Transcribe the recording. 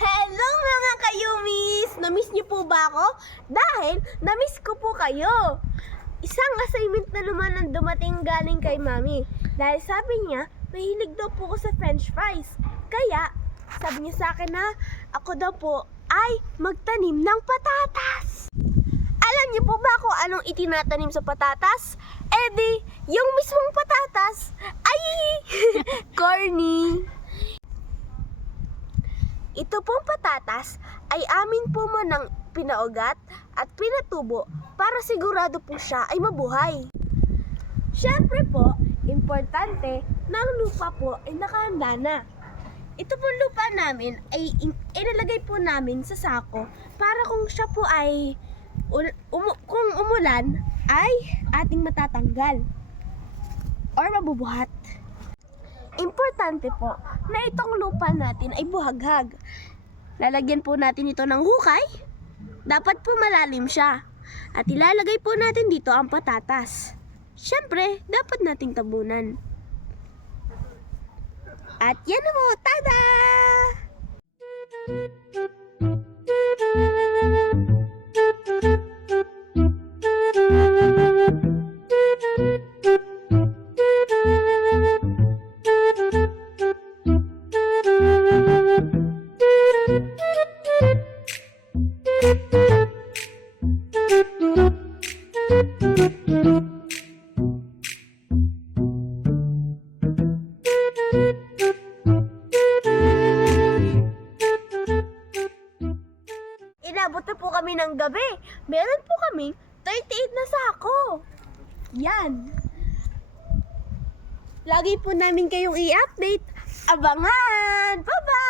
Hello mga kayumis! Namiss niyo po ba ako? Dahil namiss ko po kayo. Isang assignment na naman ang dumating galing kay Mami. Dahil sabi niya, mahilig daw po ako sa french fries. Kaya, sabi niya sa akin na ako daw po ay magtanim ng patatas. Alam niyo po ba kung anong itinatanim sa patatas? Eh di, yung mismong patatas. Ay! Corny! Ito pong patatas ay amin po manang pinaugat at pinatubo para sigurado po siya ay mabuhay. Siyempre po, importante na ang lupa po ay nakahanda na. Ito pong lupa namin ay inilagay po namin sa sako para kung siya po ay kung umulan ay ating matatanggal or mabubuhat. Importante po na itong lupa natin ay buhaghag. Lalagyan po natin ito ng hukay. Dapat po malalim siya. At ilalagay po natin dito ang patatas. Siyempre, dapat nating tabunan. At yan na po, tada! Inabot na po kami ng gabi. Meron po kaming 38 na sako. Yan. Lagi po namin kayong i-update. Abangan! Bye-bye!